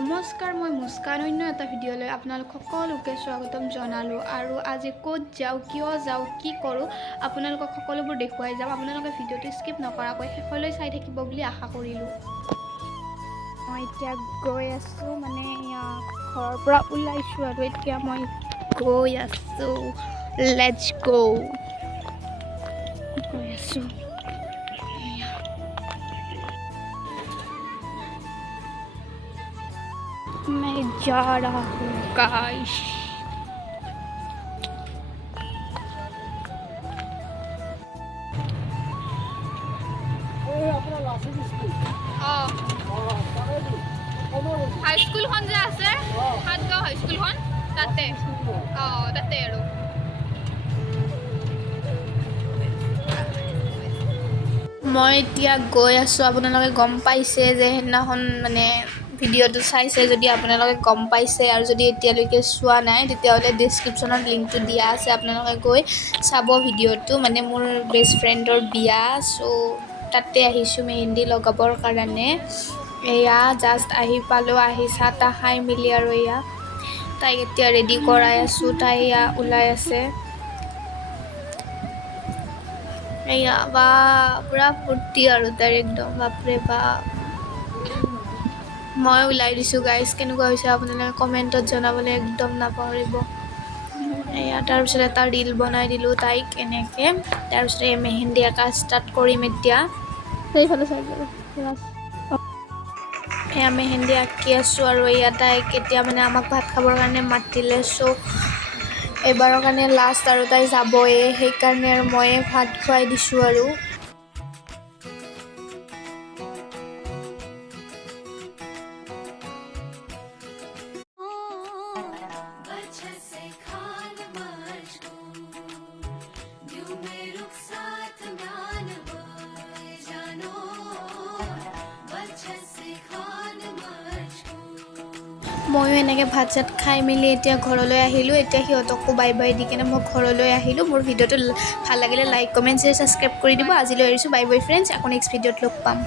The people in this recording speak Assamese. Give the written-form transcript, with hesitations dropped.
নমস্কাৰ, মই মুস্কান অন্য এটা ভিডিঅ'লৈ আপোনালোক সকলোকে স্বাগতম জনালোঁ। আৰু আজি ক'ত যাওঁ, কিয় যাওঁ, কি কৰোঁ আপোনালোকক সকলোবোৰ দেখুৱাই যাম। আপোনালোকে ভিডিঅ'টো স্কিপ নকৰাকৈ শেষলৈ চাই থাকিব বুলি আশা কৰিলোঁ। মই এতিয়া গৈ আছোঁ, মানে ঘৰৰ পৰা ওলাইছোঁ আৰু এতিয়া মই গৈ আছোঁ। লেটছ গো। গৈ আছোঁ। मैं जा रहा हूँ गाइस। হাই স্কুলখন যে আছে সাতগাঁও হাই স্কুলখন তাতে তাতে আৰু মই এতিয়া গৈ আছোঁ। আপোনালোকে গম পাইছে যে সেইদিনাখন মানে ভিডিঅ'টো চাইছে যদি আপোনালোকে গম পাইছে, আৰু যদি এতিয়ালৈকে চোৱা নাই তেতিয়াহ'লে ডেছক্ৰিপশ্যনত লিংকটো দিয়া আছে, আপোনালোকে গৈ চাব ভিডিঅ'টো। মানে মোৰ বেষ্ট ফ্ৰেণ্ডৰ বিয়া, চ' তাতে আহিছোঁ মেহেন্দি লগাবৰ কাৰণে। এয়া জাষ্ট আহি পালোঁ, আহি চাহ তাহ খাই মেলি আৰু এয়া তাইক এতিয়া ৰেডি কৰাই আছোঁ। তাই এয়া ওলাই আছে। এয়া বা পুৰা ফূৰ্তি আৰু তাইৰ একদম বাপৰে বাপ। মই ওলাই দিছোঁ গাইজ, কেনেকুৱা হৈছে আপোনালোকে কমেণ্টত জনাবলৈ একদম নাপাহৰিব। এয়া তাৰপিছত এটা ৰীল বনাই দিলোঁ তাইক এনেকৈ। তাৰপিছত এই মেহেন্দি আঁকা ষ্টাৰ্ট কৰিম এতিয়া। এয়া মেহেন্দি আঁকি আছোঁ আৰু এয়া তাইক এতিয়া মানে আমাক ভাত খাবৰ কাৰণে মাতিলে, চ' এইবাৰৰ কাৰণে লাষ্ট আৰু তাই যাবয়ে, সেইকাৰণে আৰু ময়ে ভাত খুৱাই দিছোঁ আৰু। ময়ো এনেকৈ ভাত চাত খাই মেলি এতিয়া ঘৰলৈ আহিলোঁ। এতিয়া সিহঁতকো বাই বাই দি কেনে মই ঘৰলৈ আহিলোঁ। মোৰ ভিডিঅ'টো ভাল লাগিলে লাইক, কমেণ্ট, শ্বেয়াৰ, ছাবস্ক্ৰাইব কৰি দিব। আজিলৈ এৰিছোঁ, বাই বাই ফ্ৰেণ্ডছ। আকৌ নেক্সট ভিডিঅ'ত লগ পাম।